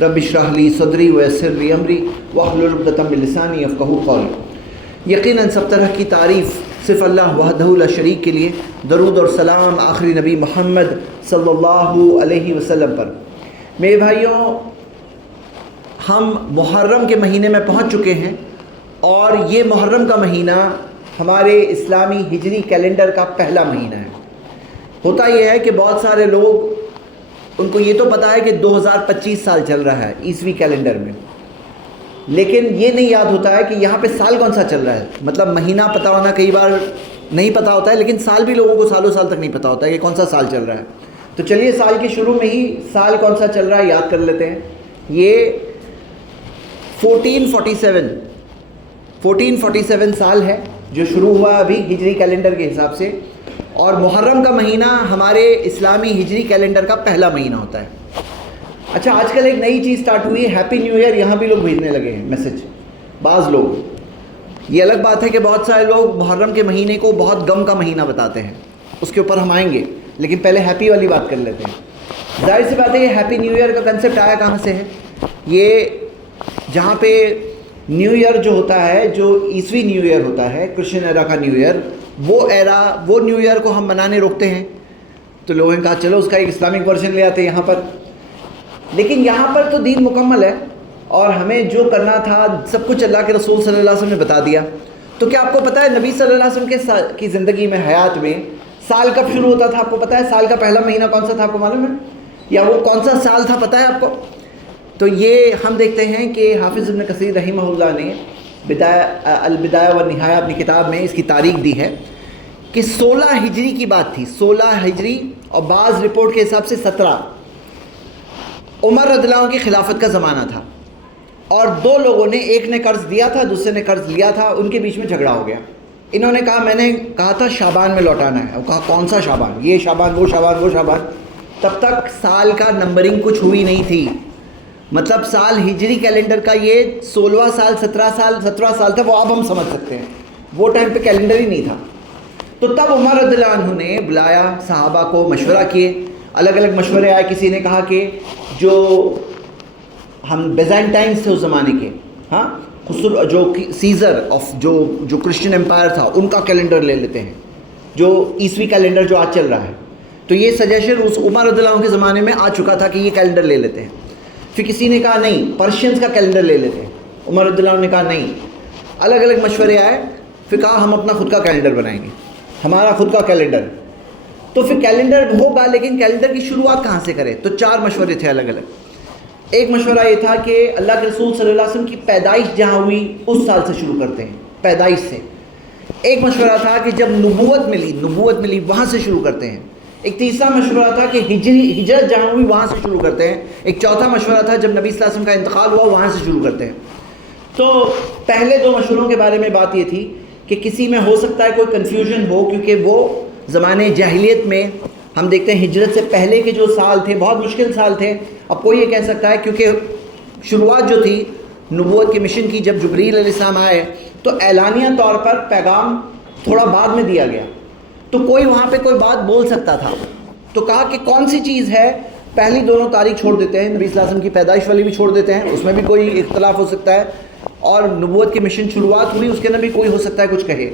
رب اشرح لی صدری ویسر لی امری واحلل عقدۃ من لسانی یفقہوا قولی۔ یقیناً سب طرح کی تعریف صرف اللہ وحدہ لا شریک کے لیے، درود اور سلام آخری نبی محمد صلی اللہ علیہ وسلم پر۔ میرے بھائیوں، ہم محرم کے مہینے میں پہنچ چکے ہیں، اور یہ محرم کا مہینہ ہمارے اسلامی ہجری کیلنڈر کا پہلا مہینہ ہے۔ ہوتا یہ ہے کہ بہت سارے لوگ، ان کو یہ تو پتہ ہے کہ 2025 سال چل رہا ہے عیسوی کیلنڈر میں، لیکن یہ نہیں یاد ہوتا ہے کہ یہاں پہ سال کون سا چل رہا ہے۔ مطلب مہینہ پتہ ہونا کئی بار نہیں پتہ ہوتا ہے، لیکن سال بھی لوگوں کو سالوں سال تک نہیں پتہ ہوتا ہے کہ کون سا سال چل رہا ہے۔ تو چلیے سال کے شروع میں ہی سال کون سا چل رہا ہے یاد کر لیتے ہیں۔ یہ 1447 سال ہے جو شروع ہوا ابھی ہجری کیلنڈر کے حساب سے، اور محرم کا مہینہ ہمارے اسلامی ہجری کیلنڈر کا پہلا مہینہ ہوتا ہے۔ اچھا، آج کل ایک نئی چیز سٹارٹ ہوئی ہے، ہیپی نیو ایئر یہاں بھی لوگ بھیجنے لگے ہیں میسج، بعض لوگ۔ یہ الگ بات ہے کہ بہت سارے لوگ محرم کے مہینے کو بہت غم کا مہینہ بتاتے ہیں، اس کے اوپر ہم آئیں گے، لیکن پہلے ہیپی والی بات کر لیتے ہیں۔ ظاہر سی بات ہے یہ ہیپی نیو ایئر کا کنسیپٹ آیا کہاں سے ہے؟ یہ جہاں پہ نیو ایئر جو ہوتا ہے، جو عیسوی نیو ایئر ہوتا ہے، کرسچن ایرا کا نیو ایئر، وہ نیو ایئر کو ہم منانے روکتے ہیں، تو لوگوں نے کہا چلو اس کا ایک اسلامک ورژن لے آتے ہیں یہاں پر۔ لیکن یہاں پر تو دین مکمل ہے، اور ہمیں جو کرنا تھا سب کچھ اللہ کے رسول صلی اللہ علیہ وسلم نے بتا دیا۔ تو کیا آپ کو پتہ ہے نبی صلی اللہ علیہ وسلم کی زندگی میں، حیات میں سال کب شروع ہوتا تھا؟ آپ کو پتہ ہے سال کا پہلا مہینہ کون سا تھا؟ آپ کو معلوم ہے؟ یا وہ کون سا سال تھا پتہ ہے آپ کو؟ تو یہ ہم دیکھتے ہیں کہ حافظ ابن کثیر رحمہ اللہ نے البدایہ والنہایہ اپنی کتاب میں اس کی تاریخ دی ہے کہ 16 ہجری کی بات تھی، 16 ہجری، اور بعض رپورٹ کے حساب سے 17۔ عمر رضی اللہ عنہ کی خلافت کا زمانہ تھا، اور دو لوگوں نے، ایک نے قرض دیا تھا، دوسرے نے قرض لیا تھا، ان کے بیچ میں جھگڑا ہو گیا۔ انہوں نے کہا میں نے کہا تھا شعبان میں لوٹانا ہے، اور کہا کون سا شعبان؟ یہ شعبان، وہ شعبان، وہ شعبان۔ تب تک سال کا نمبرنگ کچھ ہوئی نہیں تھی، مطلب سال ہجری کیلنڈر کا یہ 16واں سال، 17واں سال تھا، وہ اب ہم سمجھ سکتے ہیں، وہ ٹائم پہ کیلنڈر ہی نہیں تھا۔ تو تب عمر رضی اللہ عنہ نے بلایا صحابہ کو، مشورہ کیے، الگ الگ مشورے آئے۔ کسی نے کہا کہ جو ہم بیزنٹائنس تھے اس زمانے کے، ہاں جو سیزر آف جو کرسچن امپائر تھا، ان کا کیلنڈر لے لیتے ہیں، جو عیسوی کیلنڈر جو آج چل رہا ہے۔ تو یہ سجیشن اس عمر رضی اللہ عنہ کے زمانے میں آ چکا تھا کہ یہ کیلنڈر لے لیتے ہیں۔ پھر کسی نے کہا نہیں، پرشینز کا کیلنڈر لے لیتے ہیں، عمر رضی اللہ عنہ نے کہا نہیں۔ الگ الگ مشورے آئے، پھر کہا ہم اپنا خود کا کیلنڈر بنائیں گے، ہمارا خود کا کیلنڈر۔ تو پھر کیلنڈر ہوگا، لیکن کیلنڈر کی شروعات کہاں سے کریں؟ تو 4 مشورے تھے الگ الگ۔ ایک مشورہ یہ تھا کہ اللہ کے رسول صلی اللہ علیہ وسلم کی پیدائش جہاں ہوئی اس سال سے شروع کرتے ہیں، پیدائش سے۔ ایک مشورہ تھا کہ جب نبوت ملی وہاں سے شروع کرتے ہیں۔ ایک تیسرا مشورہ تھا کہ ہجرت جہاں ہوئی وہاں سے شروع کرتے ہیں۔ ایک چوتھا مشورہ تھا جب نبی صلی اللہ علیہ وسلم کا انتقال ہوا وہاں سے شروع کرتے ہیں۔ تو پہلے 2 مشوروں کے بارے میں بات یہ تھی کہ کسی میں ہو سکتا ہے کوئی کنفیوژن ہو، کیونکہ وہ زمانے جاہلیت میں ہم دیکھتے ہیں ہجرت سے پہلے کے جو سال تھے بہت مشکل سال تھے۔ اب کوئی یہ کہہ سکتا ہے کیونکہ شروعات جو تھی نبوت کے مشن کی، جب جبریل علیہ السلام آئے تو اعلانیہ طور پر پیغام تھوڑا بعد میں دیا گیا، تو کوئی وہاں پہ کوئی بات بول سکتا تھا۔ تو کہا کہ کون سی چیز ہے، پہلی دونوں تاریخ چھوڑ دیتے ہیں، نبی صلی اللہ علیہ وسلم کی پیدائش والی بھی چھوڑ دیتے ہیں، اس میں بھی کوئی اختلاف ہو سکتا ہے، اور نبوت کی مشن شروعات ہوئی اس کے اندر بھی کوئی ہو سکتا ہے کچھ کہے۔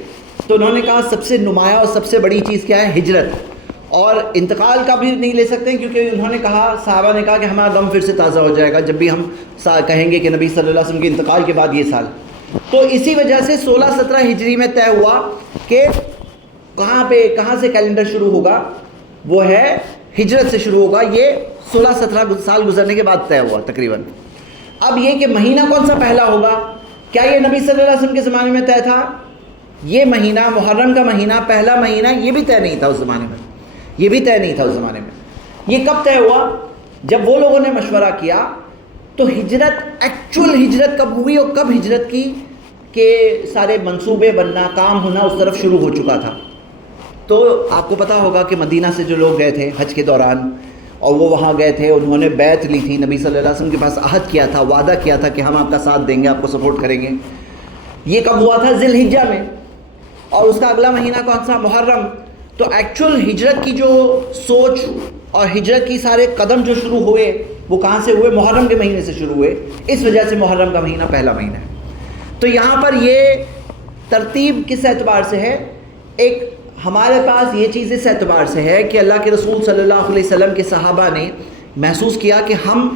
تو انہوں نے کہا سب سے نمایاں اور سب سے بڑی چیز کیا ہے؟ ہجرت، اور انتقال کا بھی نہیں لے سکتے، کیونکہ انہوں نے کہا، صحابہ نے کہا کہ ہمارا دم پھر سے تازہ ہو جائے گا جب بھی ہم کہیں گے کہ نبی صلی اللہ علیہ وسلم کے انتقال کے بعد یہ سال۔ تو اسی وجہ سے 16-17 ہجری میں طے ہوا کہ کہاں سے کیلنڈر شروع ہوگا، وہ ہے ہجرت سے شروع ہوگا۔ یہ 16-17 سال گزرنے کے بعد طے ہوا تقریباً۔ اب یہ کہ مہینہ کون سا پہلا ہوگا، کیا یہ نبی صلی اللہ علیہ وسلم کے زمانے میں طے تھا؟ یہ مہینہ، محرم کا مہینہ، پہلا مہینہ، یہ بھی طے نہیں تھا اس زمانے میں، یہ بھی طے نہیں تھا اس زمانے میں۔ یہ کب طے ہوا؟ جب وہ لوگوں نے مشورہ کیا تو ہجرت، ایکچول ہجرت کب ہوئی اور کب ہجرت کی، کہ سارے منصوبے بننا، کام ہونا اس طرف شروع ہو چکا تھا۔ تو آپ کو پتہ ہوگا کہ مدینہ سے جو لوگ گئے تھے حج کے دوران، اور وہ وہاں گئے تھے، انہوں نے بیعت لی تھی، نبی صلی اللہ علیہ وسلم کے پاس عہد کیا تھا، وعدہ کیا تھا کہ ہم آپ کا ساتھ دیں گے، آپ کو سپورٹ کریں گے۔ یہ کب ہوا تھا؟ ذی الحجہ میں، اور اس کا اگلا مہینہ کون سا؟ محرم۔ تو ایکچول ہجرت کی جو سوچ اور ہجرت کی سارے قدم جو شروع ہوئے وہ کہاں سے ہوئے؟ محرم کے مہینے سے شروع ہوئے، اس وجہ سے محرم کا مہینہ پہلا مہینہ ہے۔ تو یہاں پر یہ ترتیب کس اعتبار سے ہے؟ ایک ہمارے پاس یہ چیز اس اعتبار سے ہے کہ اللہ کے رسول صلی اللہ علیہ وسلم کے صحابہ نے محسوس کیا کہ ہم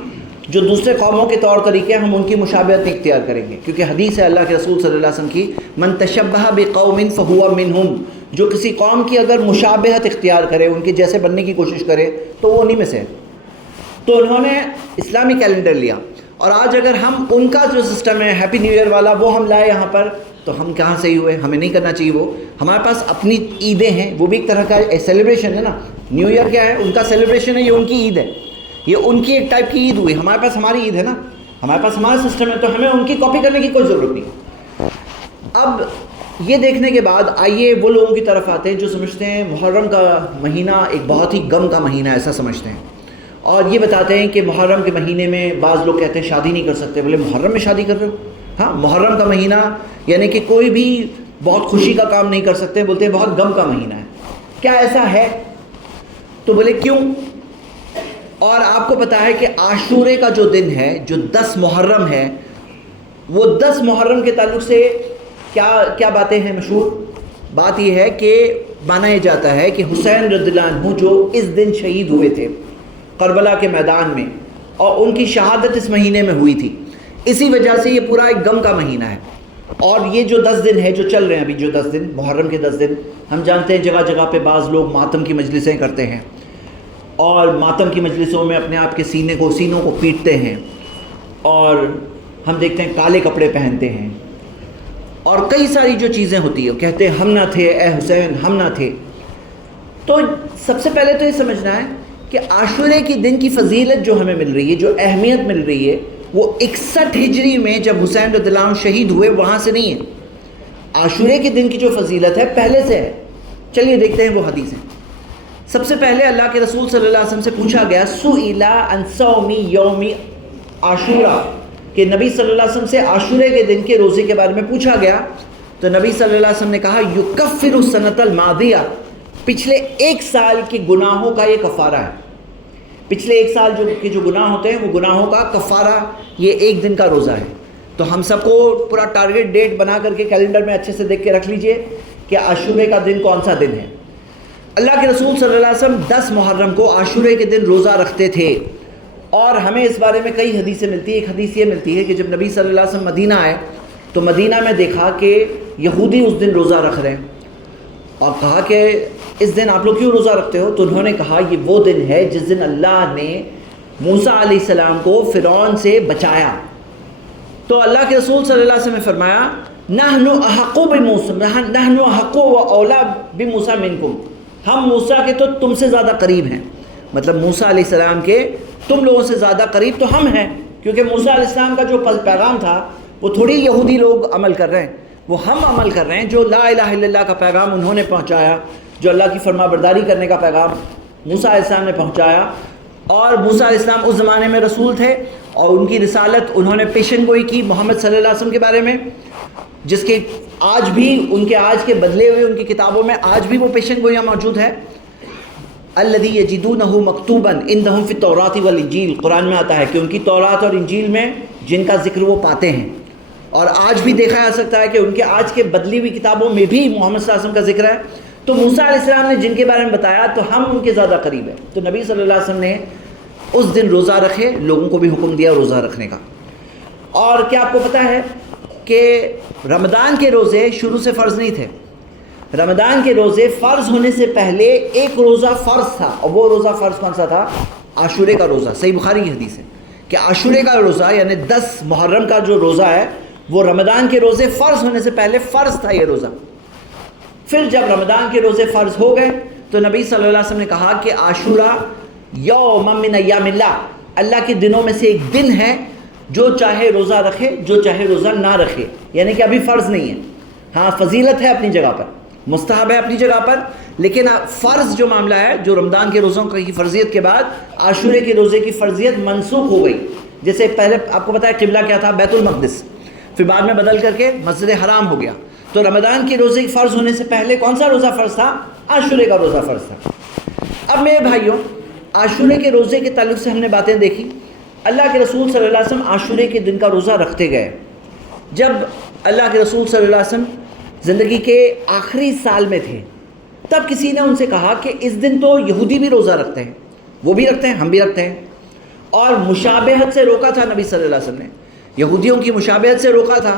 جو دوسرے قوموں کے طور طریقے ہم ان کی مشابہت اختیار کریں گے، کیونکہ حدیث ہے اللہ کے رسول صلی اللہ علیہ وسلم کی، من تشبہ بقوم فہو منہم، جو کسی قوم کی اگر مشابہت اختیار کرے، ان کے جیسے بننے کی کوشش کرے تو وہ انہی میں سے ہے۔ تو انہوں نے اسلامی کیلنڈر لیا، اور آج اگر ہم ان کا جو سسٹم ہے ہیپی نیو ایئر والا وہ ہم لائے یہاں پر، تو ہم کہاں صحیح ہوئے؟ ہمیں نہیں کرنا چاہیے وہ۔ ہمارے پاس اپنی عیدیں ہیں، وہ بھی ایک طرح کا سیلیبریشن ہے نا۔ نیو ایئر کیا ہے؟ ان کا سیلیبریشن ہے، یہ ان کی عید ہے، یہ ان کی ایک ٹائپ کی عید ہوئی۔ ہمارے پاس ہماری عید ہے نا، ہمارے پاس ہمارا سسٹم ہے، تو ہمیں ان کی کاپی کرنے کی کوئی ضرورت نہیں۔ اب یہ دیکھنے کے بعد آئیے وہ لوگوں کی طرف آتے ہیں جو سمجھتے ہیں محرم کا مہینہ ایک بہت ہی غم کا مہینہ ہے، ایسا سمجھتے ہیں، اور یہ بتاتے ہیں کہ محرم کے مہینے میں بعض لوگ کہتے ہیں شادی نہیں کر سکتے۔ بولے محرم میں شادی کر رہے ہو؟ ہاں، محرم کا مہینہ یعنی کہ کوئی بھی بہت خوشی کا کام نہیں کر سکتے، بولتے ہیں بہت غم کا مہینہ ہے۔ کیا ایسا ہے؟ تو بولے کیوں؟ اور آپ کو پتا ہے کہ عاشورے کا جو دن ہے، جو 10 محرم ہے، وہ 10 محرم کے تعلق سے کیا باتیں ہیں؟ مشہور بات یہ ہے کہ مانا یہ جاتا ہے کہ حسین رضی اللہ عنہ جو اس دن شہید ہوئے تھے کربلا کے میدان میں، اور ان کی شہادت اس مہینے میں ہوئی تھی، اسی وجہ سے یہ پورا ایک غم کا مہینہ ہے۔ اور یہ جو 10 دن ہے جو چل رہے ہیں ابھی، جو 10 دن محرم کے 10 دن، ہم جانتے ہیں جگہ جگہ پہ بعض لوگ ماتم کی مجلسیں کرتے ہیں، اور ماتم کی مجلسوں میں اپنے آپ کے سینوں کو پیٹتے ہیں، اور ہم دیکھتے ہیں کالے کپڑے پہنتے ہیں، اور کئی ساری جو چیزیں ہوتی ہیں، کہتے ہیں ہم نہ تھے اے حسین، ہم نہ تھے۔ تو سب سے پہلے تو یہ سمجھنا ہے کہ عاشورے کی دن کی فضیلت جو ہمیں مل رہی ہے، جو اہمیت مل رہی ہے، وہ 61 ہجری میں جب حسین رضی اللہ عنہ شہید ہوئے وہاں سے نہیں ہے۔ عاشورے کے دن کی جو فضیلت ہے پہلے سے ہے۔ چلیے دیکھتے ہیں وہ حدیثیں۔ سب سے پہلے اللہ کے رسول صلی اللہ علیہ وسلم سے پوچھا گیا سئل عن صوم یوم عاشورہ، کہ نبی صلی اللہ علیہ وسلم سے عاشورے کے دن کے روزے کے بارے میں پوچھا گیا، تو نبی صلی اللہ علیہ وسلم نے کہا یکفر السنۃ الماضیہ، پچھلے ایک سال کے گناہوں کا یہ کفارہ ہے۔ پچھلے ایک سال جو گناہ ہوتے ہیں وہ گناہوں کا کفارہ یہ ایک دن کا روزہ ہے۔ تو ہم سب کو پورا ٹارگٹ ڈیٹ بنا کر کے کیلنڈر میں اچھے سے دیکھ کے رکھ لیجئے کہ عاشورے کا دن کون سا دن ہے۔ اللہ کے رسول صلی اللہ علیہ وسلم 10 محرم کو عاشورے کے دن روزہ رکھتے تھے، اور ہمیں اس بارے میں کئی حدیثیں ملتی ہیں۔ ایک حدیث یہ ملتی ہے کہ جب نبی صلی اللہ علیہ وسلم مدینہ آئے تو مدینہ میں دیکھا کہ یہودی اس دن روزہ رکھ رہے ہیں، اور کہا کہ اس دن آپ لوگ کیوں روزہ رکھتے ہو؟ تو انہوں نے کہا یہ وہ دن ہے جس دن اللہ نے موسیٰ علیہ السلام کو فرعون سے بچایا۔ تو اللہ کے رسول صلی اللہ علیہ وسلم نے فرمایا نحن احق بموسیٰ، نحن احق و اولیٰ بموسیٰ منکم، ہم موسیٰ کے تو تم سے زیادہ قریب ہیں، مطلب موسیٰ علیہ السلام کے تم لوگوں سے زیادہ قریب تو ہم ہیں، کیونکہ موسیٰ علیہ السلام کا جو پیغام تھا وہ تھوڑی یہودی لوگ عمل کر رہے ہیں، وہ ہم عمل کر رہے ہیں۔ جو لا الہ الا اللہ کا پیغام انہوں نے پہنچایا، جو اللہ کی فرما برداری کرنے کا پیغام موسیٰ علیہ السلام نے پہنچایا، اور موسیٰ علیہ السلام اس زمانے میں رسول تھے، اور ان کی رسالت انہوں نے پیشن گوئی کی محمد صلی اللہ علیہ وسلم کے بارے میں، جس کے آج بھی ان کے آج کے بدلے ہوئے ان کی کتابوں میں آج بھی وہ پیشن گوئیاں موجود ہے۔ الذی یجدونہ مکتوبا عندہم فی التوراۃ والانجیل، قرآن میں آتا ہے کہ ان کی تورات اور انجیل میں جن کا ذکر وہ پاتے ہیں، اور آج بھی دیکھا جا سکتا ہے کہ ان کے آج کے بدلی ہوئی کتابوں میں بھی محمد صلی اللہ علیہ وسلم کا ذکر ہے۔ تو موسیٰ علیہ السلام نے جن کے بارے میں بتایا تو ہم ان کے زیادہ قریب ہیں۔ تو نبی صلی اللہ علیہ وسلم نے اس دن روزہ رکھے، لوگوں کو بھی حکم دیا روزہ رکھنے کا۔ اور کیا آپ کو پتہ ہے کہ رمضان کے روزے شروع سے فرض نہیں تھے؟ رمضان کے روزے فرض ہونے سے پہلے ایک روزہ فرض تھا، اور وہ روزہ فرض کون سا تھا؟ عاشورے کا روزہ۔ صحیح بخاری کی حدیث ہے کہ عاشورے کا روزہ یعنی 10 محرم کا جو روزہ ہے وہ رمضان کے روزے فرض ہونے سے پہلے فرض تھا یہ روزہ۔ پھر جب رمضان کے روزے فرض ہو گئے تو نبی صلی اللہ علیہ وسلم نے کہا کہ عاشورہ یوم من ایام اللہ، اللہ کے دنوں میں سے ایک دن ہے، جو چاہے روزہ رکھے جو چاہے روزہ نہ رکھے، یعنی کہ ابھی فرض نہیں ہے۔ ہاں فضیلت ہے اپنی جگہ پر، مستحب ہے اپنی جگہ پر، لیکن فرض جو معاملہ ہے، جو رمضان کے روزوں کی فرضیت کے بعد عاشورے کے روزے کی فرضیت منسوخ ہو گئی۔ جیسے پہلے آپ کو پتہ ہے قبلہ کیا تھا؟ بیت المقدس، پھر بعد میں بدل کر کے مسجد حرام ہو گیا۔ تو رمضان کے روزے فرض ہونے سے پہلے کون سا روزہ فرض تھا؟ عاشورے کا روزہ فرض تھا۔ اب میرے بھائیوں، عاشورے کے روزے کے تعلق سے ہم نے باتیں دیکھی، اللہ کے رسول صلی اللہ علیہ وسلم عاشورے کے دن کا روزہ رکھتے گئے. جب اللہ کے رسول صلی اللہ علیہ وسلم زندگی کے آخری سال میں تھے تب کسی نے ان سے کہا کہ اس دن تو یہودی بھی روزہ رکھتے ہیں, وہ بھی رکھتے ہیں, ہم بھی رکھتے ہیں, اور مشابہت سے روکا تھا نبی صلی اللہ علیہ وسلم نے, یہودیوں کی مشابہت سے روکا تھا,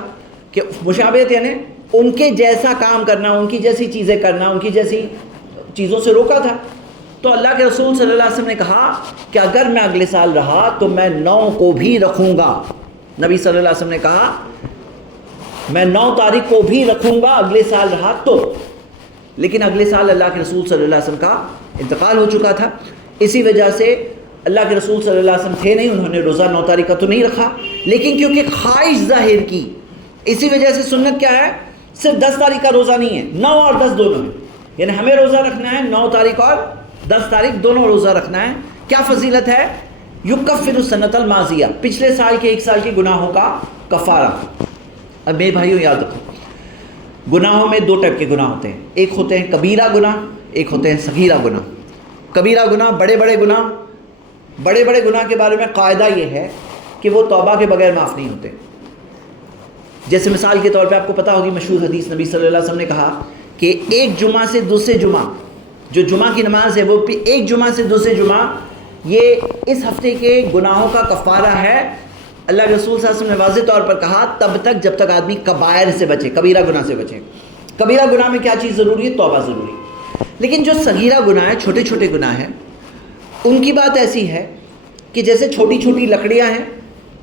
کہ مشابہت یعنی ان کے جیسا کام کرنا, ان کی جیسی چیزیں کرنا, ان کی جیسی چیزوں سے روکا تھا. تو اللہ کے رسول صلی اللہ علیہ وسلم نے کہا کہ اگر میں اگلے سال رہا تو میں 9 کو بھی رکھوں گا. نبی صلی اللہ علیہ وسلم نے کہا میں 9 تاریخ کو بھی رکھوں گا اگلے سال رہا تو. لیکن اگلے سال اللہ کے رسول صلی اللہ علیہ وسلم کا انتقال ہو چکا تھا. اسی وجہ سے اللہ کے رسول صلی اللہ علیہ وسلم تھے نہیں, انہوں نے روزہ 9 تاریخ کا تو نہیں رکھا, لیکن کیونکہ خواہش ظاہر کی اسی وجہ سے سنت کیا ہے, صرف 10 تاریخ کا روزہ نہیں ہے, 9 اور 10 دونوں ہے. یعنی ہمیں روزہ رکھنا ہے 9 تاریخ اور 10 تاریخ دونوں روزہ رکھنا ہے. کیا فضیلت ہے؟ یکفر السنۃ الماضیہ, پچھلے سال کے 1 سال کے گناہوں کا کفارہ. اب میرے بھائیوں یاد رکھو, گناہوں میں 2 ٹائپ کے گناہ ہوتے ہیں, ایک ہوتے ہیں کبیرہ گناہ, ایک ہوتے ہیں صغیرہ گناہ. کبیرہ گناہ بڑے بڑے گناہ, بڑے بڑے گناہ کے بارے میں قاعدہ یہ ہے کہ وہ توبہ کے بغیر معاف نہیں ہوتے. جیسے مثال کے طور پہ آپ کو پتہ ہوگی مشہور حدیث, نبی صلی اللہ علیہ وسلم نے کہا کہ ایک جمعہ سے دوسرے جمعہ, جو جمعہ کی نماز ہے وہ ایک جمعہ سے دوسرے جمعہ, یہ اس ہفتے کے گناہوں کا کفارہ ہے. اللہ کے رسول صلی اللہ علیہ وسلم نے واضح طور پر کہا تب تک جب تک آدمی کبائر سے بچے, کبیرہ گناہ سے بچے. کبیرہ گناہ میں کیا چیز ضروری ہے؟ توبہ ضروری. لیکن جو صغیرہ گناہ ہے, چھوٹے چھوٹے گناہ ہیں, ان کی بات ایسی ہے کہ جیسے چھوٹی چھوٹی لکڑیاں ہیں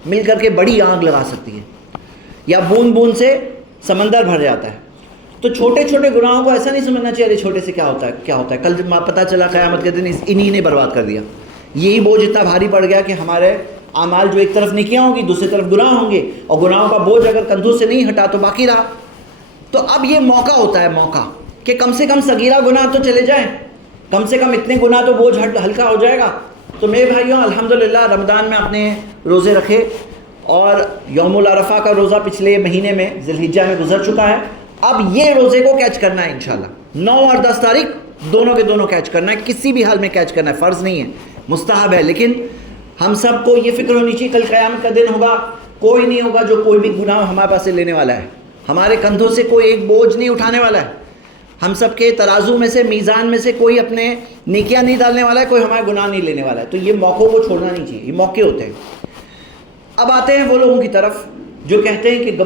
مل کر کے بڑی آگ لگا سکتی ہیں, یا بوند بوند سے سمندر بھر جاتا ہے. تو چھوٹے چھوٹے گناہوں کو ایسا نہیں سمجھنا چاہیے چھوٹے سے کیا ہوتا ہے, کیا ہوتا ہے. کل جب پتہ چلا قیامت کے دن انہی نے برباد کر دیا. یہی بوجھ اتنا بھاری پڑ گیا کہ ہمارے اعمال جو ایک طرف نیکیاں ہوں گی دوسری طرف گناہ ہوں گے, اور گناہوں کا بوجھ اگر کندھوں سے نہیں ہٹا تو باقی رہا. تو اب یہ موقع ہوتا ہے, موقع کہ کم سے کم صغیرہ گناہ تو چلے جائیں, کم سے کم اتنے گناہ تو بوجھ ہلکا ہو جائے گا. تو میرے بھائیوں الحمدللہ رمضان میں اپنے روزے رکھے, اور یوم العرفہ کا روزہ پچھلے مہینے میں ذی الحجہ میں گزر چکا ہے. اب یہ روزے کو کیچ کرنا ہے انشاءاللہ, 9 اور 10 تاریخ دونوں کے دونوں کیچ کرنا ہے, کسی بھی حال میں کیچ کرنا ہے, فرض نہیں ہے, مستحب ہے. لیکن ہم سب کو یہ فکر ہونی چاہیے کل قیامت کا دن ہوگا, کوئی نہیں ہوگا جو کوئی بھی گناہ ہمارے پاس سے لینے والا ہے, ہمارے کندھوں سے کوئی ایک بوجھ نہیں اٹھانے والا ہے, ہم سب کے ترازو میں سے میزان میں سے کوئی اپنے نیکیاں نہیں ڈالنے والا ہے, کوئی ہمارے گناہ نہیں لینے والا ہے. تو یہ موقعوں کو چھوڑنا نہیں چاہیے, یہ موقع ہوتے ہیں. اب آتے ہیں وہ لوگوں کی طرف جو کہتے ہیں کہ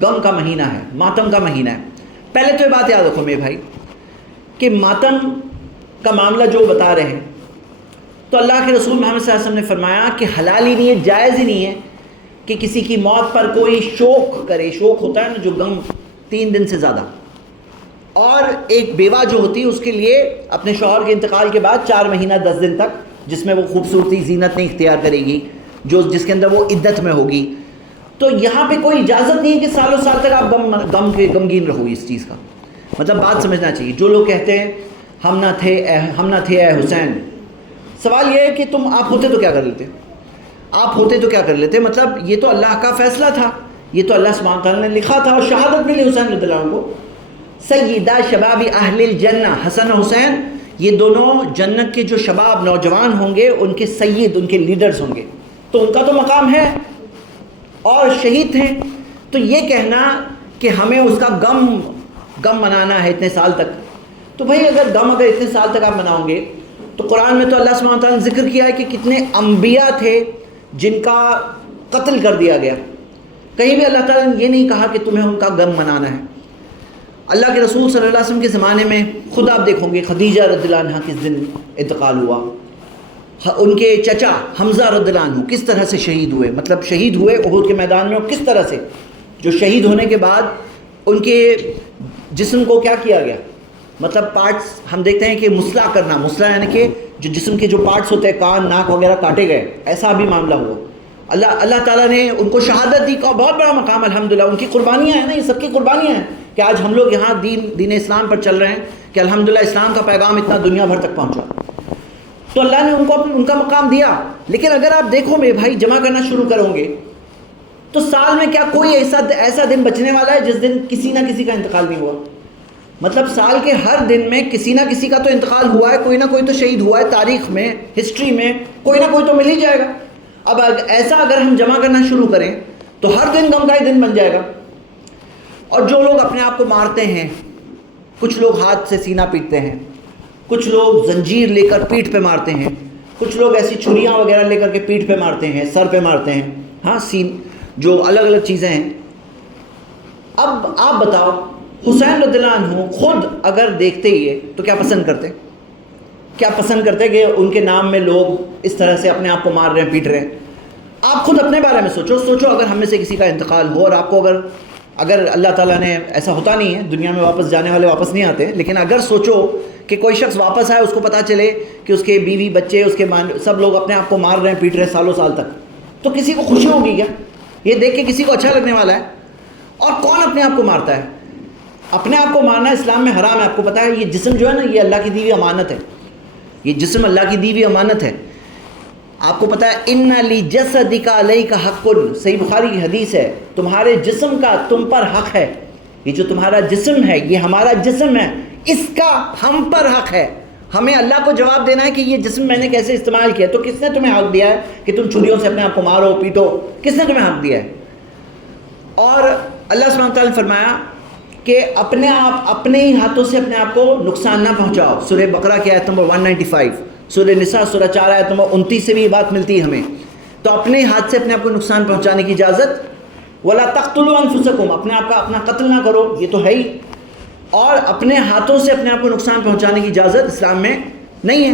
غم کا مہینہ ہے, ماتم کا مہینہ ہے. پہلے تو یہ بات یاد رکھو میرے بھائی کہ ماتم کا معاملہ جو بتا رہے ہیں, تو اللہ کے رسول محمد صلی اللہ علیہ وسلم نے فرمایا کہ حلال ہی نہیں ہے, جائز ہی نہیں ہے کہ کسی کی موت پر کوئی شوق کرے. شوق ہوتا ہے نا جو غم 3 دن سے زیادہ. اور ایک بیوہ جو ہوتی ہے اس کے لیے اپنے شوہر کے انتقال کے بعد 4 مہینہ 10 دن تک, جس میں وہ خوبصورتی زینت نہیں اختیار کرے گی, جس کے اندر وہ عدت میں ہوگی. تو یہاں پہ کوئی اجازت نہیں ہے کہ سالوں سال تک آپ غمگین رہو. اس چیز کا مطلب بات سمجھنا چاہیے. جو لوگ کہتے ہیں ہم نہ تھے اے حسین, سوال یہ ہے کہ آپ ہوتے تو کیا کر لیتے, آپ ہوتے تو کیا کر لیتے. مطلب یہ تو اللہ کا فیصلہ تھا, یہ تو اللہ سبحانہ تعالیٰ نے لکھا تھا, اور شہادت ملی حسین رضی اللہ عنہ کو. سیدہ شباب اہل الجنہ, حسن و حسین یہ دونوں جنت کے جو شباب نوجوان ہوں گے ان کے سید, ان کے لیڈرز ہوں گے, تو ان کا تو مقام ہے, اور شہید تھے. تو یہ کہنا کہ ہمیں اس کا غم منانا ہے اتنے سال تک, تو بھائی اگر اتنے سال تک آپ مناؤ گے تو قرآن میں تو اللہ سبحانہ تعالیٰ نے ذکر کیا ہے کہ کتنے انبیاء تھے جن کا قتل کر دیا گیا. کہیں بھی اللہ تعالیٰ نے یہ نہیں کہا کہ تمہیں ان کا غم منانا ہے. اللہ کے رسول صلی اللہ علیہ وسلم کے زمانے میں خود آپ دیکھو گے خدیجہ رضی اللہ عنہا کس دن انتقال ہوا, ان کے چچا حمزہ رضی اللہ عنہ کس طرح سے شہید ہوئے, مطلب شہید ہوئے احد کے میدان میں, اور کس طرح سے جو شہید ہونے کے بعد ان کے جسم کو کیا کیا گیا, مطلب پارٹس ہم دیکھتے ہیں کہ مسلح کرنا, مسلح یعنی کہ جو جسم کے جو پارٹس ہوتے ہیں کان ناک وغیرہ کاٹے گئے, ایسا بھی معاملہ ہوا. اللہ تعالیٰ نے ان کو شہادت دی کا بہت بڑا مقام الحمدللہ. ان کی قربانیاں ہیں نا, یہ سب کی قربانیاں ہیں کہ آج ہم لوگ یہاں دین اسلام پر چل رہے ہیں, کہ الحمدللہ اسلام کا پیغام اتنا دنیا بھر تک پہنچا. تو اللہ نے ان کو ان کا مقام دیا. لیکن اگر آپ دیکھو میرے بھائی جمع کرنا شروع کرو گے تو سال میں کیا کوئی ایسا دن بچنے والا ہے جس دن کسی نہ کسی کا انتقال نہیں ہوا. مطلب سال کے ہر دن میں کسی نہ کسی کا تو انتقال ہوا ہے, کوئی نہ کوئی تو شہید ہوا ہے. تاریخ میں, ہسٹری میں کوئی نہ کوئی تو مل ہی جائے گا. اب ایسا اگر ہم جمع کرنا شروع کریں تو ہر دن غم کا ہی دن بن جائے گا. اور جو لوگ اپنے آپ کو مارتے ہیں، کچھ لوگ ہاتھ سے سینہ پیٹتے ہیں، کچھ لوگ زنجیر لے کر پیٹھ پہ مارتے ہیں، کچھ لوگ ایسی چھریاں وغیرہ لے کر کے پیٹھ پہ مارتے ہیں، سر پہ مارتے ہیں، ہاں جو الگ الگ چیزیں ہیں. اب آپ بتاؤ حسین رضی اللہ عنہ خود اگر دیکھتے ہی تو کیا پسند کرتے؟ کیا پسند کرتے کہ ان کے نام میں لوگ اس طرح سے اپنے آپ کو مار رہے ہیں، پیٹ رہے ہیں؟ آپ خود اپنے بارے میں سوچو اگر ہم میں سے کسی کا انتقال ہو اور آپ کو اگر اللہ تعالیٰ نے، ایسا ہوتا نہیں ہے، دنیا میں واپس جانے والے واپس نہیں آتے، لیکن اگر سوچو کہ کوئی شخص واپس آئے، اس کو پتہ چلے کہ اس کے بیوی بچے، اس کے سب لوگ اپنے آپ کو مار رہے ہیں، پیٹ رہے ہیں سالوں سال تک، تو کسی کو خوشی ہوگی کیا؟ یہ دیکھ کے کسی کو اچھا لگنے والا ہے؟ اور کون اپنے آپ کو مارتا ہے؟ اپنے آپ کو مارنا اسلام میں حرام ہے. آپ کو پتہ ہے یہ جسم جو ہے نا، یہ اللہ کی دی ہوئی امانت ہے. یہ جسم اللہ کی دی ہوئی امانت ہے. آپ کو پتہ ہے ان لجسدک علیک حق، صحیح بخاری کی حدیث ہے، تمہارے جسم کا تم پر حق ہے. یہ جو تمہارا جسم ہے، یہ ہمارا جسم ہے، اس کا ہم پر حق ہے. ہمیں اللہ کو جواب دینا ہے کہ یہ جسم میں نے کیسے استعمال کیا. تو کس نے تمہیں حق دیا ہے کہ تم چھریوں سے اپنے آپ کو مارو پیٹو؟ کس نے تمہیں حق دیا ہے؟ اور اللہ سبحانہ وتعالیٰ نے فرمایا کہ اپنے آپ اپنے ہی ہاتھوں سے اپنے آپ کو نقصان نہ پہنچاؤ. سورہ بقرہ کی آیت نمبر 195، سورہ نساء سورہ 4 آیت نمبر 29 سے بھی یہ بات ملتی ہے ہمیں. تو اپنے ہاتھ سے اپنے آپ کو نقصان پہنچانے کی اجازت. وَلَا تَقْتُلُوا أَنفُسَكُمْ، اپنے آپ کا اپنا قتل نہ کرو، یہ تو ہے ہی. اور اپنے ہاتھوں سے اپنے آپ کو نقصان پہنچانے کی اجازت اسلام میں نہیں ہے.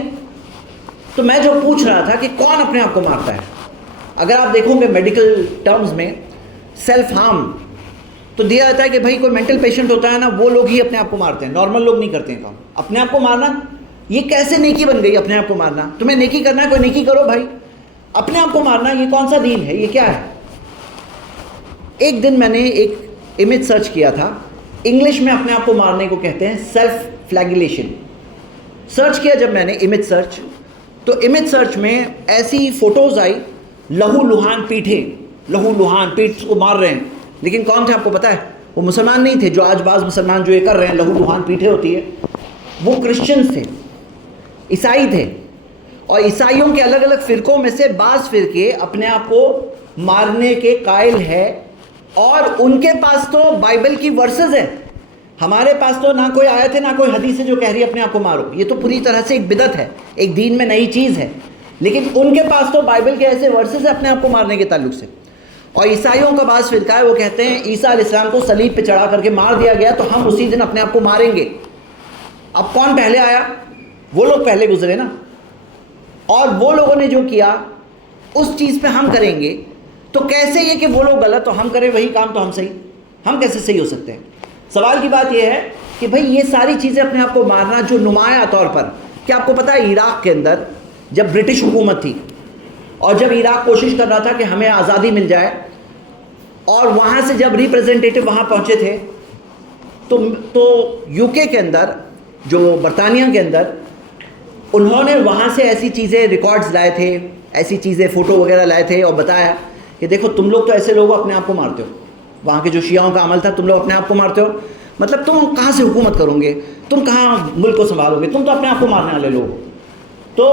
تو میں جو پوچھ رہا تھا کہ کون اپنے آپ کو مارتا ہے؟ اگر آپ دیکھو گے میڈیکل ٹرمز میں سیلف ہارم تو دیا جاتا ہے کہ بھائی کوئی مینٹل پیشنٹ ہوتا ہے نا، وہ لوگ ہی اپنے آپ کو مارتے ہیں، نارمل لوگ نہیں کرتے ہیں کام. اپنے آپ کو مارنا یہ کیسے نیکی بن گئی؟ اپنے آپ کو مارنا، تمہیں نیکی کرنا ہے کوئی نیکی کرو بھائی. اپنے آپ کو مارنا یہ کون سا دین ہے؟ یہ کیا ہے؟ ایک دن میں نے ایک امیج سرچ کیا تھا، انگلش میں اپنے آپ کو مارنے کو کہتے ہیں سیلف فلیگلیشن. سرچ کیا جب میں نے امیج سرچ، تو امیج سرچ میں ایسی فوٹوز آئی، لہو لہان پیٹھیں، لہو لہان پیٹھ کو مار رہے ہیں. لیکن کون تھے آپ کو پتہ ہے؟ وہ مسلمان نہیں تھے. جو آج بعض مسلمان جو یہ کر رہے ہیں، لہو لہان پیٹھیں ہوتی ہے، وہ کرسچنز تھے، عیسائی تھے. اور عیسائیوں کے الگ الگ فرقوں میں سے بعض فرقے اپنے آپ کو مارنے کے قائل ہے، اور ان کے پاس تو بائبل کی ورسز ہے. ہمارے پاس تو نہ کوئی آیت ہے نہ کوئی حدیث ہے جو کہہ رہی ہے اپنے آپ کو مارو. یہ تو پوری طرح سے ایک بدعت ہے، ایک دین میں نئی چیز ہے. لیکن ان کے پاس تو بائبل کے ایسے ورسز ہیں اپنے آپ کو مارنے کے تعلق سے. اور عیسائیوں کا بعض فرقہ ہے، وہ کہتے ہیں عیسیٰ علیہ السلام کو صلیب پہ چڑھا کر کے مار دیا گیا تو ہم اسی دن اپنے آپ کو ماریں گے. اب کون پہلے آیا؟ وہ لوگ پہلے گزرے نا. اور وہ لوگوں نے جو کیا اس چیز پہ ہم کریں گے. تو کیسے یہ کہ وہ لوگ غلط تو ہم کریں وہی کام تو ہم صحیح؟ ہم کیسے صحیح ہو سکتے ہیں؟ سوال کی بات یہ ہے کہ بھائی یہ ساری چیزیں اپنے آپ کو مارنا جو نمایاں طور پر، کیا آپ کو پتہ ہے عراق کے اندر جب برٹش حکومت تھی اور جب عراق کوشش کر رہا تھا کہ ہمیں آزادی مل جائے، اور وہاں سے جب ریپریزنٹیٹو وہاں پہنچے تھے تو یو کے کے اندر، جو برطانیہ کے اندر، انہوں نے وہاں سے ایسی چیزیں ریکارڈز لائے تھے، ایسی چیزیں فوٹو وغیرہ لائے تھے اور بتایا کہ دیکھو تم لوگ تو ایسے لوگ اپنے آپ کو مارتے ہو. وہاں کے جو شیعوں کا عمل تھا، تم لوگ اپنے آپ کو مارتے ہو، مطلب تم کہاں سے حکومت کرو گے؟ تم کہاں ملک کو سنبھالو گے؟ تم تو اپنے آپ کو مارنے والے لوگ. تو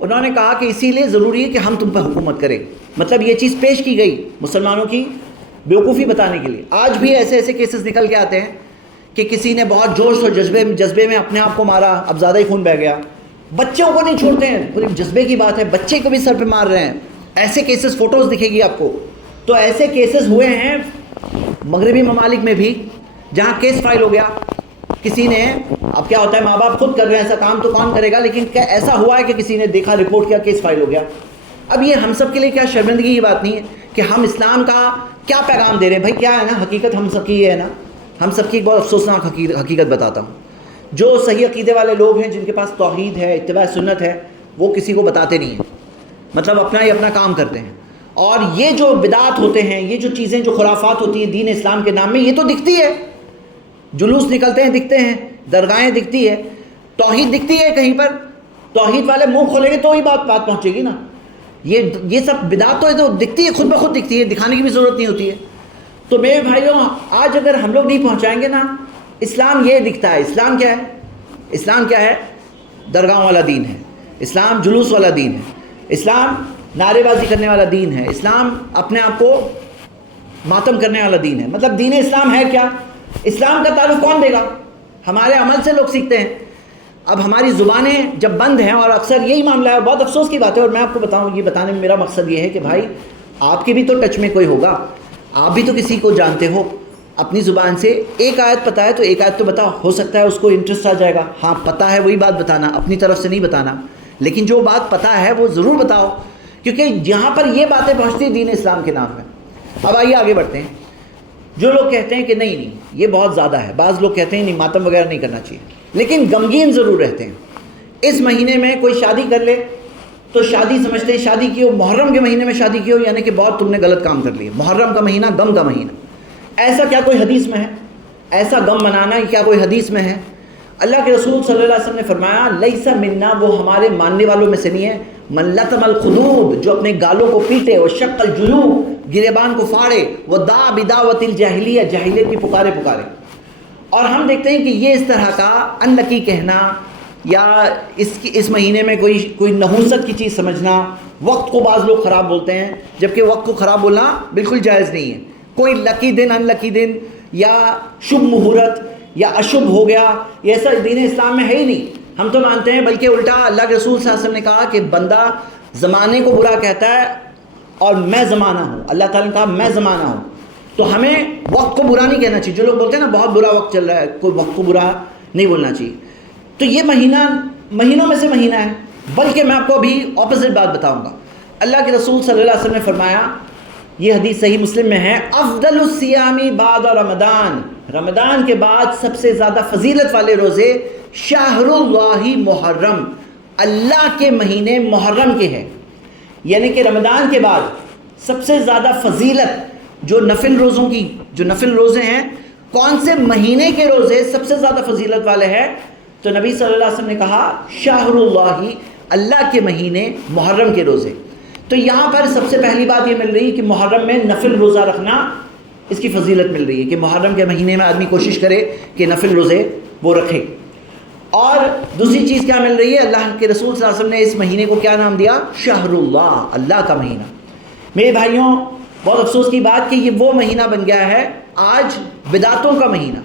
انہوں نے کہا کہ اسی لیے ضروری ہے کہ ہم تم پر حکومت کریں. مطلب یہ چیز پیش کی گئی مسلمانوں کی بیوقوفی بتانے کے لیے. آج بھی ایسے ایسے کیسز نکل کے آتے ہیں کہ کسی نے بہت جوش اور جذبے میں اپنے آپ کو مارا، اب زیادہ ہی خون بہہ گیا. بچوں کو نہیں چھوڑتے ہیں، پوری جذبے کی بات ہے، بچے کو بھی سر پہ مار رہے ہیں. ایسے کیسز فوٹوز دکھے گی آپ کو. تو ایسے کیسز ہوئے ہیں مغربی ممالک میں بھی، جہاں کیس فائل ہو گیا کسی نے. اب کیا ہوتا ہے، ماں باپ خود کر رہے ہیں ایسا کام تو کون کرے گا، لیکن کیا ایسا ہوا ہے کہ کسی نے دیکھا، رپورٹ کیا، کیس فائل ہو گیا. اب یہ ہم سب کے لیے کیا شرمندگی کی بات نہیں ہے کہ ہم اسلام کا کیا پیغام دے رہے ہیں؟ بھائی کیا ہے نا، حقیقت ہم سب کی ہے نا. ہم سب کی ایک بہت افسوسناک حقیقت بتاتا ہوں. جو صحیح عقیدے والے لوگ ہیں، جن کے پاس توحید ہے، اتباع سنت ہے، وہ کسی کو بتاتے نہیں ہیں، مطلب اپنا ہی اپنا کام کرتے ہیں. اور یہ جو بدعات ہوتے ہیں، یہ جو چیزیں جو خرافات ہوتی ہیں دین اسلام کے نام میں، یہ تو دکھتی ہے. جلوس نکلتے ہیں دکھتے ہیں، درگاہیں دکھتی ہے، توحید دکھتی ہے. کہیں پر توحید والے منہ کھولیں گے تو ہی بات پہنچے گی نا. یہ سب بدعات تو دکھتی ہے، خود بخود دکھتی ہے، دکھانے کی بھی ضرورت نہیں ہوتی ہے. تو میرے بھائیوں، آج اگر ہم لوگ نہیں پہنچائیں گے نا، اسلام یہ دکھتا ہے. اسلام کیا ہے؟ اسلام کیا ہے؟ درگاہوں والا دین ہے. اسلام جلوس والا دین ہے. اسلام نعرے بازی کرنے والا دین ہے، اسلام اپنے آپ کو ماتم کرنے والا دین ہے۔ مطلب دین اسلام ہے کیا؟ اسلام کا تعلق کون دے گا؟ ہمارے عمل سے لوگ سیکھتے ہیں۔ اب ہماری زبانیں جب بند ہیں، اور اکثر یہی معاملہ ہے، بہت افسوس کی بات ہے، اور میں آپ کو بتاؤں، یہ بتانے میں میرا مقصد یہ ہے کہ بھائی آپ کے بھی تو ٹچ میں کوئی ہوگا، آپ بھی تو کسی کو جانتے ہو، اپنی زبان سے ایک آیت پتہ ہے تو ایک آیت تو بتاؤ، ہو سکتا ہے اس کو انٹرسٹ آ جائے گا، ہاں پتہ ہے وہی بات بتانا، اپنی طرف سے نہیں بتانا، لیکن جو بات پتہ ہے وہ ضرور بتاؤ، کیونکہ یہاں پر یہ باتیں پہنچتی دین اسلام کے نام میں۔ اب آئیے آگے بڑھتے ہیں۔ جو لوگ کہتے ہیں کہ نہیں یہ بہت زیادہ ہے، بعض لوگ کہتے ہیں نہیں ماتم وغیرہ نہیں کرنا چاہیے، لیکن غمگین ضرور رہتے ہیں۔ اس مہینے میں کوئی شادی کر لے تو شادی سمجھتے ہیں شادی کی ہو، محرم کے مہینے میں شادی کی ہو، یعنی کہ بہت تم نے غلط کام کر لیا۔ محرم کا مہینہ غم کا مہینہ، ایسا کیا کوئی حدیث میں ہے؟ ایسا غم منانا کیا کوئی حدیث میں ہے؟ اللہ کے رسول صلی اللہ علیہ وسلم نے فرمایا لیس منا، وہ ہمارے ماننے والوں میں سے نہیں ہے، من لطم الخدود، جو اپنے گالوں کو پیٹے، وہ شق الجیوب، گریبان کو پھاڑے، وہ دعا بدعوت الجاہلیہ، جاہلیت کی پکارے۔ اور ہم دیکھتے ہیں کہ یہ اس طرح کا انلکی کہنا، یا اس مہینے میں کوئی نحوست کی چیز سمجھنا، وقت کو بعض لوگ خراب بولتے ہیں، جبکہ وقت کو خراب بولنا بالکل جائز نہیں ہے۔ کوئی لکی دن انلکی دن یا شبھ مہورت یا اشبھ ہو گیا، یہ ایسا دین اسلام میں ہے ہی نہیں۔ ہم تو مانتے ہیں بلکہ الٹا اللہ کے رسول صلی اللہ علیہ وسلم نے کہا کہ بندہ زمانے کو برا کہتا ہے اور میں زمانہ ہوں، اللہ تعالیٰ نے کہا میں زمانہ ہوں، تو ہمیں وقت کو برا نہیں کہنا چاہیے۔ جو لوگ بولتے ہیں نا بہت برا وقت چل رہا ہے، کوئی وقت کو برا نہیں بولنا چاہیے۔ تو یہ مہینہ مہینوں میں سے مہینہ ہے، بلکہ میں آپ کو ابھی اپوزٹ بات بتاؤں گا۔ اللہ کے رسول صلی اللہ علیہ وسلم نے فرمایا، یہ حدیث صحیح مسلم میں ہے، افضل الصیام بعد رمضان، رمضان کے بعد سب سے زیادہ فضیلت والے روزے شہر اللہ محرم، اللہ کے مہینے محرم کے ہیں، یعنی کہ رمضان کے بعد سب سے زیادہ فضیلت جو نفل روزے ہیں، کون سے مہینے کے روزے سب سے زیادہ فضیلت والے ہیں؟ تو نبی صلی اللہ علیہ وسلم نے کہا شہر اللہ، اللہ کے مہینے محرم کے روزے۔ تو یہاں پر سب سے پہلی بات یہ مل رہی ہے کہ محرم میں نفل روزہ رکھنا، اس کی فضیلت مل رہی ہے کہ محرم کے مہینے میں آدمی کوشش کرے کہ نفل روزے وہ رکھے۔ اور دوسری چیز کیا مل رہی ہے؟ اللہ کے رسول صلی اللہ علیہ وسلم نے اس مہینے کو کیا نام دیا؟ شہر اللہ، اللہ کا مہینہ۔ میرے بھائیوں، بہت افسوس کی بات کہ یہ وہ مہینہ بن گیا ہے آج بدعتوں کا مہینہ۔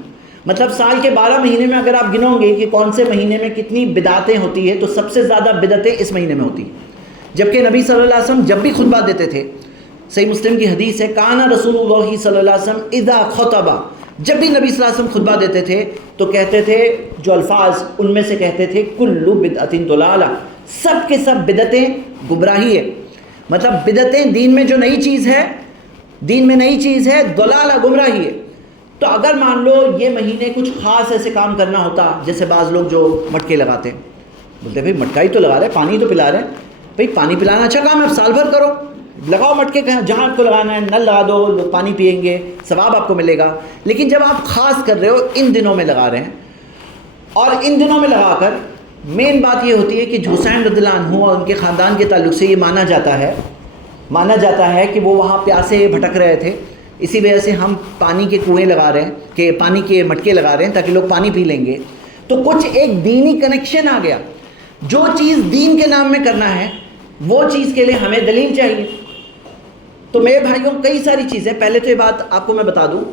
مطلب سال کے 12 مہینے میں اگر آپ گنو گے کہ کون سے مہینے میں کتنی بدعتیں ہوتی ہیں، تو سب سے زیادہ بدعتیں اس مہینے میں ہوتی ہیں۔ جبکہ نبی صلی اللہ علیہ وسلم جب بھی خطبہ دیتے تھے، صحیح مسلم کی حدیث ہے، کانا رسول اللہ صلی اللہ علیہ وسلم اذا خطبہ، جب بھی نبی صلی اللہ علیہ وسلم خطبہ دیتے تھے تو کہتے تھے، جو الفاظ ان میں سے کہتے تھے، کل بدعت ضلالہ، سب کے سب بدعتیں گمراہی ہے۔ مطلب بدعتیں دین میں جو نئی چیز ہے، ضلالہ گمراہی ہے۔ تو اگر مان لو یہ مہینے کچھ خاص ایسے کام کرنا ہوتا، جیسے بعض لوگ جو مٹکے لگاتے ہیں، بولتے ہیں بھائی مٹکا ہی تو لگا رہے، پانی تو پلا رہے ہیں، بھائی پانی پلانا اچھا کام ہے، اب سال بھر کرو، لگاؤ مٹکے، جہاں آپ کو لگانا ہے نل لگا دو، لوگ پانی پئیں گے، ثواب آپ کو ملے گا۔ لیکن جب آپ خاص کر رہے ہو، ان دنوں میں لگا رہے ہیں، اور ان دنوں میں لگا کر مین بات یہ ہوتی ہے کہ حسین رضی اللہ عنہ اور ان کے خاندان کے تعلق سے یہ مانا جاتا ہے کہ وہ وہاں پیاسے بھٹک رہے تھے، اسی وجہ سے ہم پانی کے کنویں لگا رہے ہیں، کہ پانی کے مٹکے لگا رہے ہیں تاکہ لوگ پانی پی لیں گے۔ تو کچھ ایک دینی کنیکشن آ گیا، جو چیز دین کے نام میں کرنا ہے وہ چیز کے لیے ہمیں دلیل چاہیے۔ تو میرے بھائیوں، کئی ساری چیزیں، پہلے تو یہ بات آپ کو میں بتا دوں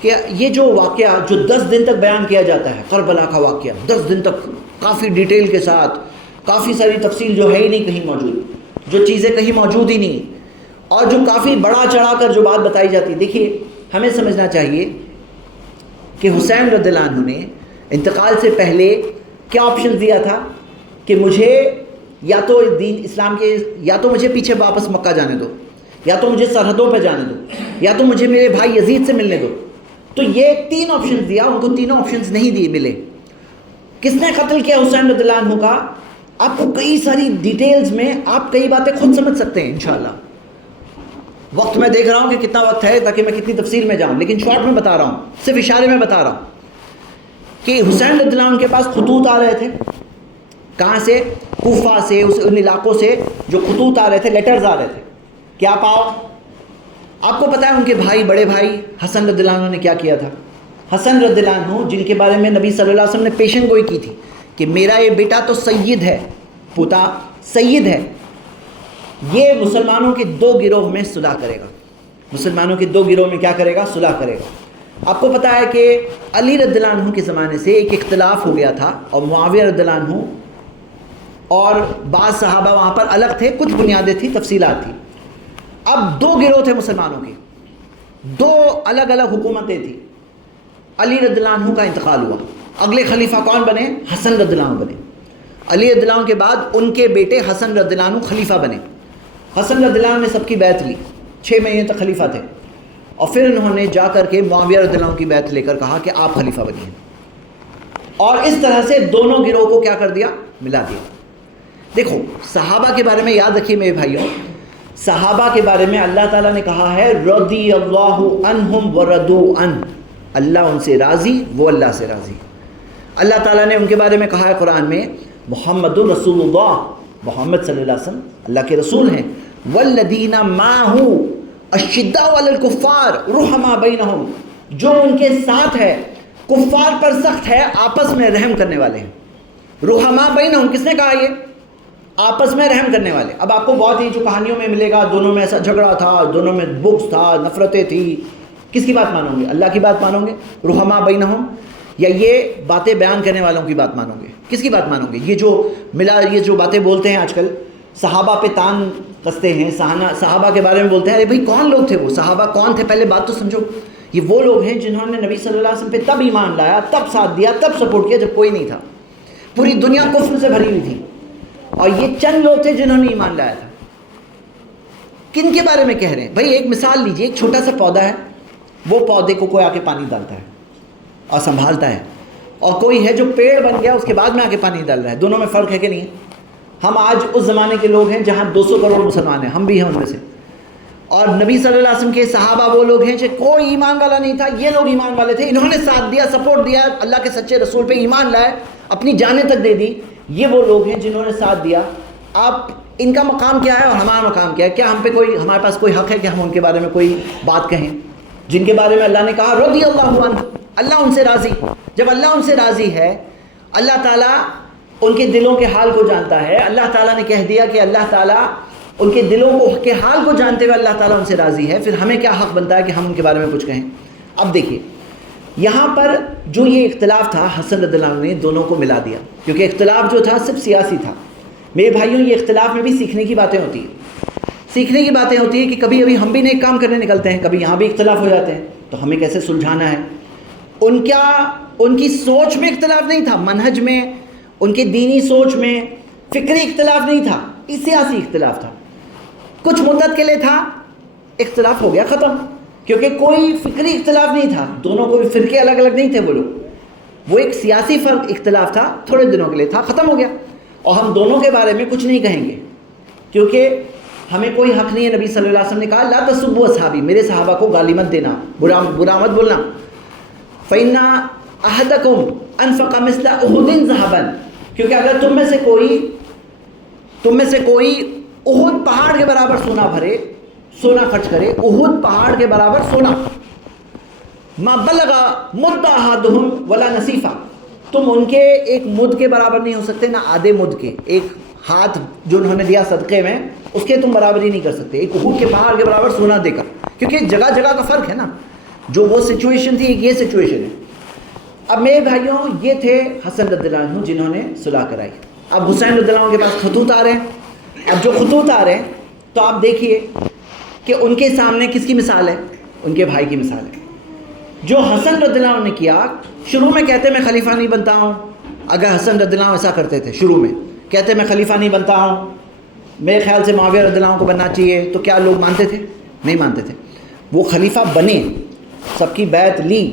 کہ یہ جو واقعہ جو 10 دن تک بیان کیا جاتا ہے، کربلا کا واقعہ 10 دن تک کافی ڈیٹیل کے ساتھ، کافی ساری تفصیل جو ہے ہی نہیں کہیں موجود، جو چیزیں کہیں موجود ہی نہیں، اور جو کافی بڑا چڑھا کر جو بات بتائی جاتی ہے۔ دیکھیے، ہمیں سمجھنا چاہیے کہ حسین رضی اللہ عنہ نے انتقال سے پہلے کیا آپشن دیا تھا کہ مجھے یا تو دین اسلام کے، یا تو مجھے پیچھے واپس مکہ جانے دو، یا تو مجھے سرحدوں پہ جانے دو، یا تو مجھے میرے بھائی یزید سے ملنے دو۔ تو یہ 3 آپشنز دیا، ان کو تینوں آپشنز نہیں دیے ملے۔ کس نے قتل کیا حسین رضی اللہ عنہ کا؟ آپ کو کئی ساری ڈیٹیلز میں آپ کئی باتیں خود سمجھ سکتے ہیں انشاءاللہ۔ وقت میں دیکھ رہا ہوں کہ کتنا وقت ہے تاکہ میں کتنی تفصیل میں جاؤں، لیکن شارٹ میں بتا رہا ہوں، صرف اشارے میں بتا رہا ہوں کہ حسین رضی اللہ عنہ کے پاس خطوط آ رہے تھے۔ کہاں سے؟ کوفہ سے، ان علاقوں سے جو خطوط آ رہے تھے، لیٹرز آ رہے تھے کہ آپ آؤ۔ آپ کو پتہ ہے ان کے بھائی، بڑے بھائی حسن رضی اللہ عنہ نے کیا کیا تھا؟ حسن رضی اللہ عنہ، جن کے بارے میں نبی صلی اللہ علیہ وسلم نے پیشن گوئی کی تھی کہ میرا یہ بیٹا تو سید ہے، پوتا سید ہے، یہ مسلمانوں کے دو گروہ میں صلح کرے گا. مسلمانوں کے دو گروہ میں کیا کرے گا؟ صلح کرے گا. آپ کو پتہ ہے کہ علی رضی اللہ عنہ کے زمانے سے ایک اختلاف ہو گیا تھا اور معاویہ رضی اللہ عنہ اور بعض صحابہ وہاں پر الگ تھے، کچھ بنیادیں تھیں، تفصیلات تھیں. اب دو گروہ تھے مسلمانوں کے، دو الگ الگ حکومتیں تھیں. علی رضی اللہ عنہ کا انتقال ہوا، اگلے خلیفہ کون بنے؟ حسن رضی اللہ عنہ بنے. علی رضی اللہ عنہ کے بعد ان کے بیٹے حسن رضی اللہ عنہ خلیفہ بنے. حسن رضی اللہ عنہ نے سب کی بیعت لی، 6 مہینے تک خلیفہ تھے، اور پھر انہوں نے جا کر کے معاویہ رضی اللہ عنہ کی بیعت لے کر کہا کہ آپ خلیفہ بنیے، اور اس طرح سے دونوں گروہ کو کیا کر دیا؟ ملا دیا. دیکھو صحابہ کے بارے میں یاد رکھیے میرے بھائیوں، صحابہ کے بارے میں اللہ تعالیٰ نے کہا ہے رضی اللہ عنہم ورضوا عنہ، اللہ ان سے راضی، وہ اللہ سے راضی. اللہ تعالیٰ نے ان کے بارے میں کہا ہے قرآن میں محمد رسول اللہ، محمد صلی اللہ علیہ وسلم اللہ کے رسول ہیں. والذین معہ اشداء علی الکفار رحماء بینہم، جو ان کے ساتھ ہے کفار پر سخت ہے، آپس میں رحم کرنے والے ہیں. رحماء بینہم کس نے کہا؟ یہ آپس میں رحم کرنے والے. اب آپ کو بہت ہی جو کہانیوں میں ملے گا دونوں میں ایسا جھگڑا تھا، دونوں میں بغض تھا، نفرتیں تھی، کس کی بات مانو گے؟ اللہ کی بات مانو گے رحماء بینہم، یا یہ باتیں بیان کرنے والوں کی بات مانو گے؟ کس کی بات مانو گے؟ یہ جو باتیں بولتے ہیں آج کل، صحابہ پہ تان کستے ہیں، صحابہ کے بارے میں بولتے ہیں. ارے بھائی کون لوگ تھے وہ؟ صحابہ کون تھے؟ پہلے بات تو سمجھو. یہ وہ لوگ ہیں جنہوں نے نبی صلی اللہ علیہ وسلم پہ تب ایمان لایا، تب ساتھ دیا، تب سپورٹ کیا جب کوئی نہیں تھا. پوری دنیا کفر سے بھری ہوئی تھی، اور یہ چند لوگ تھے جنہوں نے ایمان لایا تھا. کن کے بارے میں کہہ رہے ہیں؟ بھائی ایک مثال لیجیے، ایک چھوٹا سا پودا ہے، وہ پودے کو کوئی آ کے پانی ڈالتا ہے اور سنبھالتا ہے، اور کوئی ہے جو پیڑ بن گیا اس کے بعد میں آ کے پانی ڈال رہا ہے. دونوں میں فرق ہے کہ نہیں ہے؟ ہم آج اس زمانے کے لوگ ہیں جہاں 200 کروڑ مسلمان ہیں، ہم بھی ہیں ان میں سے. اور نبی صلی اللہ علیہ وسلم کے صحابہ وہ لوگ ہیں جو کوئی ایمان والا نہیں تھا، یہ لوگ ایمان والے تھے، انہوں نے ساتھ دیا، سپورٹ دیا، اللہ کے سچے رسول پہ ایمان لائے، اپنی جانیں تک دے دی. یہ وہ لوگ ہیں جنہوں نے ساتھ دیا. آپ ان کا مقام کیا ہے اور ہمارا مقام کیا ہے؟ کیا ہمارے پاس کوئی حق ہے کہ ہم ان کے بارے میں کوئی بات کہیں جن کے بارے میں اللہ نے کہا رضی اللہ عنہ، اللہ ان سے راضی. جب اللہ ان سے راضی ہے، اللہ تعالیٰ ان کے دلوں کے حال کو جانتا ہے. اللہ تعالیٰ نے کہہ دیا کہ اللہ تعالیٰ ان کے دلوں کے حال کو جانتے ہوئے اللہ تعالیٰ ان سے راضی ہے، پھر ہمیں کیا حق بنتا ہے کہ ہم ان کے بارے میں کچھ کہیں؟ اب دیکھیے یہاں پر جو یہ اختلاف تھا حسن رضی اللہ عنہ نے دونوں کو ملا دیا، کیونکہ اختلاف جو تھا صرف سیاسی تھا. میرے بھائیوں یہ اختلاف میں بھی سیکھنے کی باتیں ہوتی ہیں. سیکھنے کی باتیں ہوتی ہیں کہ کبھی ابھی ہم بھی نیک کام کرنے نکلتے ہیں، کبھی یہاں بھی اختلاف ہو جاتے ہیں، تو ہمیں کیسے سلجھانا ہے. ان کی سوچ میں اختلاف نہیں تھا، منہج میں، ان کی دینی سوچ میں فکری اختلاف نہیں تھا، یہ سیاسی اختلاف تھا. کچھ مدت کے لیے تھا، اختلاف ہو گیا ختم، کیونکہ کوئی فکری اختلاف نہیں تھا، دونوں کوئی فرقے الگ الگ نہیں تھے وہ لوگ. وہ ایک سیاسی فرق اختلاف تھا، تھوڑے دنوں کے لیے تھا، ختم ہو گیا. اور ہم دونوں کے بارے میں کچھ نہیں کہیں گے کیونکہ ہمیں کوئی حق نہیں ہے. نبی صلی اللہ علیہ وسلم نے کہا لا تسبوا اصحابی، میرے صحابہ کو گالی مت دینا، برا مت بولنا. فإن أحدكم أنفق مثل أحد ذهبا، کیونکہ اگر تم میں سے کوئی احد پہاڑ کے برابر سونا بھرے، سونا خرچ کرے، احد پہاڑ کے برابر سونا، ما بلغ مد أحدهم ولا نصیفا، تم ان کے ایک مد کے برابر نہیں ہو سکتے، نہ آدھے مد کے. ایک ہاتھ جو انہوں نے دیا صدقے میں اس کے تم برابری نہیں کر سکتے ایک احد کے پہاڑ کے برابر سونا دے کر، کیونکہ جگہ جگہ کا فرق ہے نا. جو وہ سچویشن تھی ایک یہ سچویشن ہے. اب میرے بھائیوں یہ تھے حسن رضی اللہ عنہ جنہوں نے صلح کرائی. اب حسین رضی اللہ عنہ کے پاس خطوط آ رہے ہیں. اب جو خطوط آ رہے ہیں تو آپ دیکھیے کہ ان کے سامنے کس کی مثال ہے؟ ان کے بھائی کی مثال ہے. جو حسن رضی اللہ عنہ نے کیا، شروع میں کہتے میں خلیفہ نہیں بنتا ہوں. اگر حسن رضی اللہ عنہ ایسا کرتے تھے، شروع میں کہتے میں خلیفہ نہیں بنتا ہوں، میرے خیال سے معاویہ رضی اللہ عنہ کو بننا چاہیے، تو کیا لوگ مانتے تھے؟ نہیں مانتے تھے. وہ خلیفہ بنے، سب کی بیعت لی،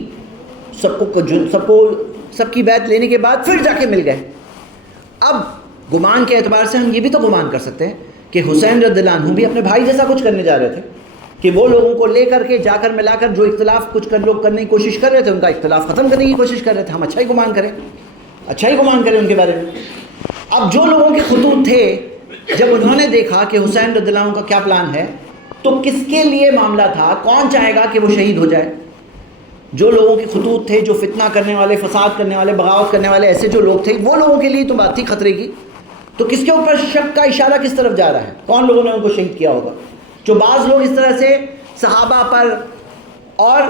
سب کی بیعت لینے کے بعد پھر جا کے مل گئے. اب گمان کے اعتبار سے ہم یہ بھی تو گمان کر سکتے ہیں کہ حسین رضی اللہ عنہ بھی اپنے بھائی جیسا کچھ کرنے جا رہے تھے، کہ وہ لوگوں کو لے کر کے جا کر ملا کر جو اختلاف کچھ لوگ کرنے کی کوشش کر رہے تھے ان کا اختلاف ختم کرنے کی کوشش کر رہے تھے. ہم اچھا ہی گمان کریں ان کے بارے میں. اب جو لوگوں کے خطوط تھے، جب انہوں نے دیکھا کہ حسین رضی اللہ عنہ کا کیا پلان ہے، تو کس کے لیے معاملہ تھا؟ کون چاہے گا کہ وہ شہید ہو جائے؟ جو لوگوں کے خطوط تھے، جو فتنہ کرنے والے، فساد کرنے والے، بغاوت کرنے والے، ایسے جو لوگ تھے، وہ لوگوں کے لیے تو بات تھی خطرے کی. تو کس کے اوپر شک کا اشارہ کس طرف جا رہا ہے؟ کون لوگوں نے ان کو شہید کیا ہوگا؟ جو بعض لوگ اس طرح سے صحابہ پر اور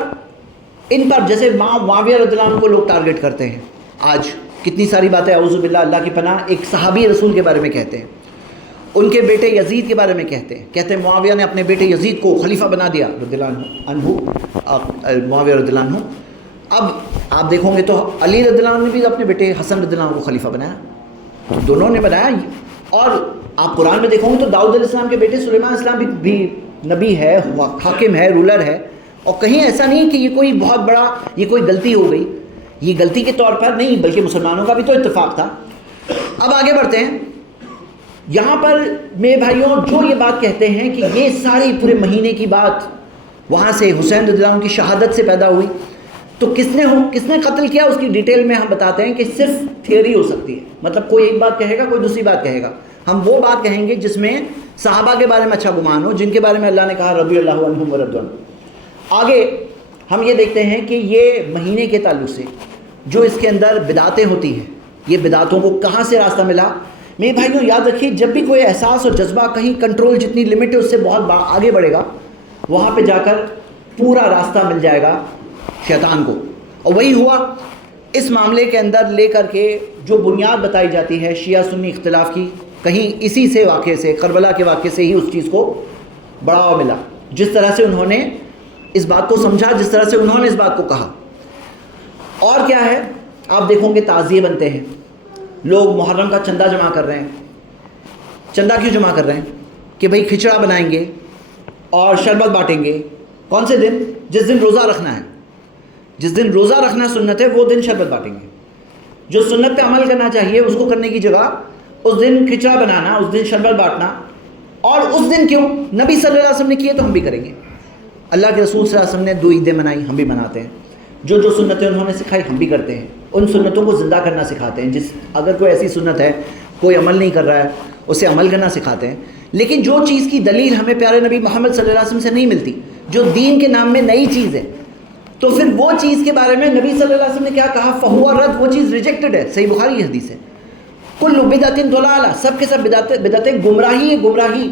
ان پر، جیسے معاویہ رضی اللہ عنہ کو لوگ ٹارگٹ کرتے ہیں، آج کتنی ساری باتیں اعوذ باللہ اللہ کی پناہ ایک صحابی رسول کے بارے میں کہتے ہیں، ان کے بیٹے یزید کے بارے میں کہتے ہیں معاویہ نے اپنے بیٹے یزید کو خلیفہ بنا دیا رضی اللہ عنہ، معاویہ رضی اللہ عنہ۔ اب آپ دیکھو گے تو علی رضی اللہ عنہ نے بھی اپنے بیٹے حسن رضی اللہ عنہ کو خلیفہ بنایا، دونوں نے بنایا۔ اور آپ قرآن میں دیکھو گے تو داؤد علیہ السلام کے بیٹے سلیمان علیہ السلام بھی نبی ہے، حاکم ہے، رولر ہے، اور کہیں ایسا نہیں کہ یہ کوئی بہت بڑا، یہ کوئی غلطی ہو گئی، یہ غلطی کے طور پر نہیں، بلکہ مسلمانوں کا بھی تو اتفاق تھا۔ اب آگے بڑھتے ہیں، یہاں پر میرے بھائیوں جو یہ بات کہتے ہیں کہ یہ ساری پورے مہینے کی بات وہاں سے حسین رضی اللہ عنہ کی شہادت سے پیدا ہوئی، تو کس نے قتل کیا اس کی ڈیٹیل میں ہم بتاتے ہیں کہ صرف تھیوری ہو سکتی ہے، مطلب کوئی ایک بات کہے گا، کوئی دوسری بات کہے گا، ہم وہ بات کہیں گے جس میں صحابہ کے بارے میں اچھا گمان ہو، جن کے بارے میں اللہ نے کہا رضی اللہ عنہم ورضوا عنہ۔ آگے ہم یہ دیکھتے ہیں کہ یہ مہینے کے تعلق سے جو اس کے اندر بدعتیں ہوتی ہیں، یہ بدعتوں کو کہاں سے راستہ ملا؟ میرے بھائیوں یاد رکھیے، جب بھی کوئی احساس اور جذبہ کہیں کنٹرول جتنی لمٹ ہے اس سے بہت آگے بڑھے گا، وہاں پہ جا کر پورا راستہ مل جائے گا شیطان کو، اور وہی ہوا اس معاملے کے اندر لے کر کے جو بنیاد بتائی جاتی ہے شیعہ سنی اختلاف کی، کہیں اسی سے واقعے سے، کربلا کے واقعے سے ہی اس چیز کو بڑھاوا ملا، جس طرح سے انہوں نے اس بات کو سمجھا، جس طرح سے انہوں نے اس بات کو کہا۔ اور کیا ہے، آپ دیکھو گے تعزیے بنتے ہیں، لوگ محرم کا چندہ جمع کر رہے ہیں۔ چندہ کیوں جمع کر رہے ہیں؟ کہ بھئی کھچڑا بنائیں گے اور شربت بانٹیں گے۔ کون سے دن؟ جس دن روزہ رکھنا ہے، جس دن روزہ رکھنا سنت ہے وہ دن شربت بانٹیں گے۔ جو سنت پہ عمل کرنا چاہیے اس کو کرنے کی جگہ اس دن کھچڑا بنانا، اس دن شربت بانٹنا، اور اس دن کیوں؟ نبی صلی اللہ علیہ وسلم نے کیے تو ہم بھی کریں گے۔ اللہ کے رسول صلی اللہ علیہ وسلم نے 2 عیدیں منائی، ہم بھی مناتے ہیں۔ جو سنتیں انہوں نے سکھائی ہم بھی کرتے ہیں، ان سنتوں کو زندہ کرنا سکھاتے ہیں۔ اگر کوئی ایسی سنت ہے کوئی عمل نہیں کر رہا ہے اسے عمل کرنا سکھاتے ہیں۔ لیکن جو چیز کی دلیل ہمیں پیارے نبی محمد صلی اللہ علیہ وسلم سے نہیں ملتی، جو دین کے نام میں نئی چیز ہے، تو پھر وہ چیز کے بارے میں نبی صلی اللہ علیہ وسلم نے کیا کہا؟ فہو رد، وہ چیز ریجیکٹڈ ہے۔ صحیح بخاری کی حدیث ہے، کل بدعت ضلالہ، سب کے سب بدعتیں گمراہی ہے، گمراہی۔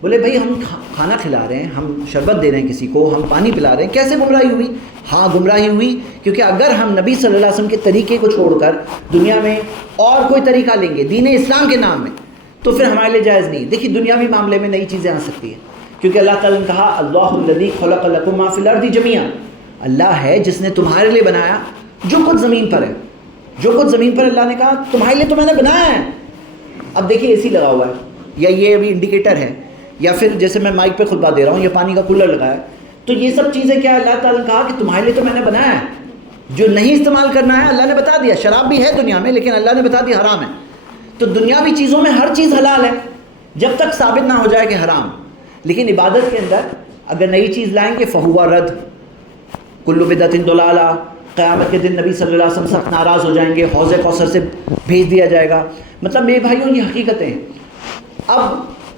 بولے بھائی ہم کھانا کھلا رہے ہیں، ہم شربت دے رہے ہیں کسی کو، ہم پانی پلا رہے ہیں، کیسے گمراہی ہوئی؟ ہاں گمراہی ہوئی کیونکہ اگر ہم نبی صلی اللہ علیہ وسلم کے طریقے کو چھوڑ کر دنیا میں اور کوئی طریقہ لیں گے دین اسلام کے نام میں، تو پھر ہمارے لیے جائز نہیں۔ دیکھیے دنیاوی معاملے میں نئی چیزیں آ سکتی ہیں، کیونکہ اللہ تعالیٰ نے کہا اللہ الذی خلق لکم ما فی الارض جمیعا، اللہ ہے جس نے تمہارے لیے بنایا جو کچھ زمین پر ہے، جو کچھ زمین پر اللہ نے کہا تمہارے لیے تو میں نے بنایا ہے۔ اب دیکھیے اے سی لگا ہوا ہے، یا یہ ابھی انڈیکیٹر ہے، یا پھر جیسے میں مائک پہ خطبہ دے رہا ہوں، یا پانی کا کولر لگا ہے، تو یہ سب چیزیں کیا اللہ تعالیٰ نے کہا کہ تمہارے لیے تو میں نے بنایا ہے۔ جو نہیں استعمال کرنا ہے اللہ نے بتا دیا، شراب بھی ہے دنیا میں لیکن اللہ نے بتا دیا حرام ہے۔ تو دنیاوی چیزوں میں ہر چیز حلال ہے جب تک ثابت نہ ہو جائے کہ حرام، لیکن عبادت کے اندر اگر نئی چیز لائیں گے فہو رد، کل بدعت ضلالہ، قیامت کے دن نبی صلی اللہ علیہ وسلم سخت ناراض ہو جائیں گے، حوض کوثر سے بھیج دیا جائے گا۔ مطلب میرے بھائیوں یہ حقیقتیں ہیں۔ اب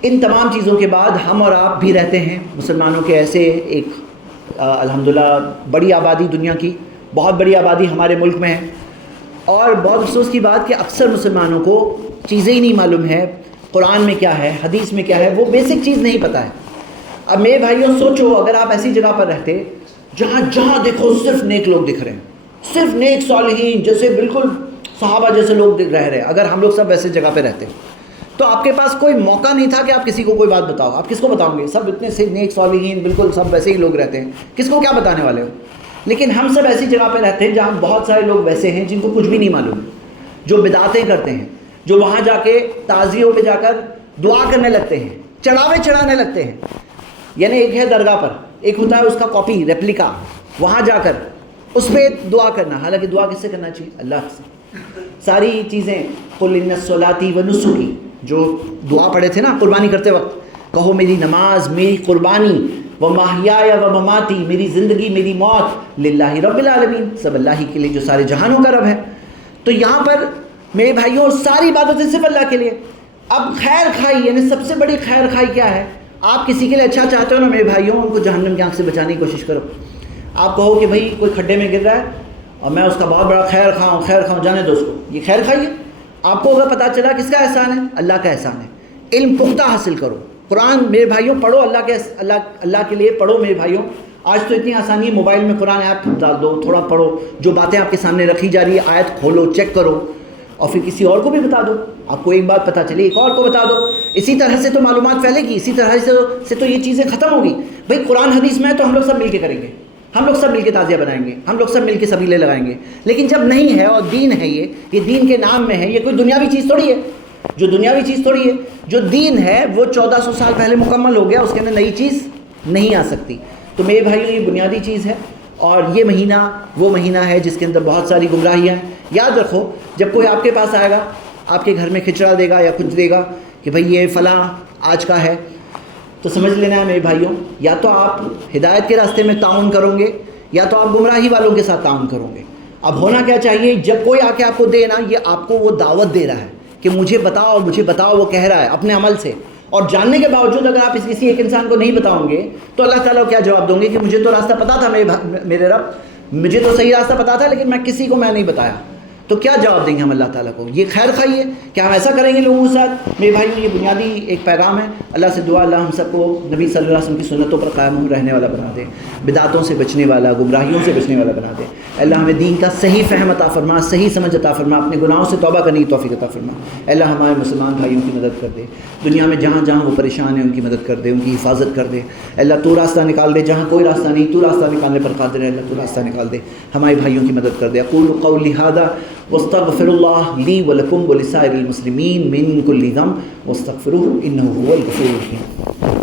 ان تمام چیزوں کے بعد ہم اور آپ بھی رہتے ہیں مسلمانوں کے ایسے ایک الحمدللہ بڑی آبادی، دنیا کی بہت بڑی آبادی ہمارے ملک میں ہے، اور بہت افسوس کی بات کہ اکثر مسلمانوں کو چیزیں ہی نہیں معلوم ہے، قرآن میں کیا ہے، حدیث میں کیا ہے، وہ بیسک چیز نہیں پتہ ہے۔ اب میرے بھائیوں سوچو اگر آپ ایسی جگہ پر رہتے جہاں دیکھو صرف نیک لوگ دکھ رہے ہیں، صرف نیک صالحین، جیسے بالکل صحابہ جیسے لوگ رہ رہے ہیں، اگر ہم لوگ سب ویسے جگہ پہ رہتے تو آپ کے پاس کوئی موقع نہیں تھا کہ آپ کسی کو کوئی بات بتاؤ۔ آپ کس کو بتاؤں گے؟ سب اتنے سے نیک صالحین بالکل سب ویسے ہی لوگ رہتے ہیں، کس کو کیا بتانے والے ہو؟ لیکن ہم سب ایسی جگہ پہ رہتے ہیں جہاں بہت سارے لوگ ویسے ہیں جن کو کچھ بھی نہیں معلوم، جو بدعتیں کرتے ہیں، جو وہاں جا کے تعزیوں پہ جا کر دعا کرنے لگتے ہیں، چڑھاوے چڑھانے لگتے ہیں۔ یعنی ایک ہے درگاہ پر، ایک ہوتا ہے اس کا کاپی ریپلیکا، وہاں جا کر اس پہ دعا کرنا، حالانکہ دعا کس سے کرنا چاہیے؟ اللہ سے۔ ساری چیزیں قل ان صلاتی و نسکی، جو دعا پڑھے تھے نا قربانی کرتے وقت، کہو میری نماز، میری قربانی، و محیایا و مماتی، میری زندگی میری موت، للہ رب العالمین، سب اللہ ہی کے لیے جو سارے جہانوں کا رب ہے۔ تو یہاں پر میرے بھائیوں ساری عبادتیں صرف اللہ کے لیے۔ اب خیر خائی، یعنی سب سے بڑی خیر خائی کیا ہے؟ آپ کسی کے لیے اچھا چاہتے ہو نا میرے بھائیوں، ان کو جہنم کی آنکھ سے بچانے کی کوشش کرو۔ آپ کہو کہ بھائی کوئی کھڈے میں گر رہا ہے اور میں اس کا بہت بڑا خیر خواہ ہوں، جانے دو اس کو، یہ خیر خائی ہے؟ آپ کو اگر پتہ چلا کس کا احسان ہے؟ اللہ کا احسان ہے۔ علم پختہ حاصل کرو، قرآن میرے بھائیوں پڑھو، اللہ کے لیے پڑھو میرے بھائیوں۔ آج تو اتنی آسانی ہے، موبائل میں قرآن ایپ ڈال دو، تھوڑا پڑھو، جو باتیں آپ کے سامنے رکھی جا رہی ہے آیت کھولو، چیک کرو، اور پھر کسی اور کو بھی بتا دو۔ آپ کو ایک بات پتہ چلی ایک اور کو بتا دو، اسی طرح سے تو معلومات پھیلے گی، اسی طرح سے تو یہ چیزیں ختم ہوگی۔ بھائی قرآن حدیث میں ہے تو ہم لوگ سب مل کے کریں گے، ہم لوگ سب مل کے تعزیہ بنائیں گے، ہم لوگ سب مل کے سبیلے لگائیں گے۔ لیکن جب نہیں ہے اور دین ہے، یہ دین کے نام میں ہے، یہ کوئی دنیاوی چیز تھوڑی ہے، جو دنیاوی چیز تھوڑی ہے۔ جو دین ہے وہ 1400 سال پہلے مکمل ہو گیا، اس کے اندر نئی چیز نہیں آ سکتی۔ تو میرے بھائیوں یہ بنیادی چیز ہے، اور یہ مہینہ وہ مہینہ ہے جس کے اندر بہت ساری گمراہیاں ہیں۔ یاد رکھو جب کوئی آپ کے پاس آئے گا، آپ کے گھر میں کھچڑا دے گا یا کچھ دے گا کہ بھئی یہ فلاں آج کا ہے، تو سمجھ لینا ہے میرے بھائیوں، یا تو آپ ہدایت کے راستے میں تعاون کرو گے یا تو آپ گمراہی والوں کے ساتھ تعاون کرو گے۔ اب ہونا کیا چاہیے، جب کوئی آ کے آپ کو دے نا، یہ آپ کو وہ دعوت دے رہا ہے کہ مجھے بتاؤ مجھے بتاؤ، وہ کہہ رہا ہے اپنے عمل سے، اور جاننے کے باوجود اگر آپ کسی ایک انسان کو نہیں بتاؤ گے تو اللہ تعالیٰ کو کیا جواب دوں گے کہ مجھے تو راستہ پتا تھا میرے رب، مجھے تو صحیح راستہ پتا تھا لیکن میں کسی کو میں نہیں بتایا۔ تو کیا جواب دیں گے ہم اللہ تعالیٰ کو؟ یہ خیر خواہی ہے؟ کیا ہم ایسا کریں گے لوگوں کے ساتھ؟ میرے بھائیوں یہ بنیادی ایک پیغام ہے۔ اللہ سے دعا اللہ ہم سب کو نبی صلی اللہ علیہ وسلم کی سنتوں پر قائم رہنے والا بنا دے، بدعتوں سے بچنے والا، گمراہیوں سے بچنے والا بنا دے۔ اللہ ہمیں دین کا صحیح فہم عطا فرما، صحیح سمجھ عطا فرما، اپنے گناہوں سے توبہ کرنے کی توفیق عطا فرما۔ اللہ ہمارے مسلمان بھائیوں کی مدد کر دے، دنیا میں جہاں جہاں وہ پریشان ہیں ان کی مدد کر دے، ان کی حفاظت کر دے۔ اللہ تو راستہ نکال دے، جہاں کوئی راستہ نہیں تو راستہ نکالنے پر قادر ہے، اللہ تو راستہ نکال دے، ہمارے بھائیوں کی مدد کر دے۔ اقول قولی ھذا واستغفر اللہ لی ولکم ولسائر المسلمین من کل ذنب واستغفروہ انہ هو الغفور الرحیم۔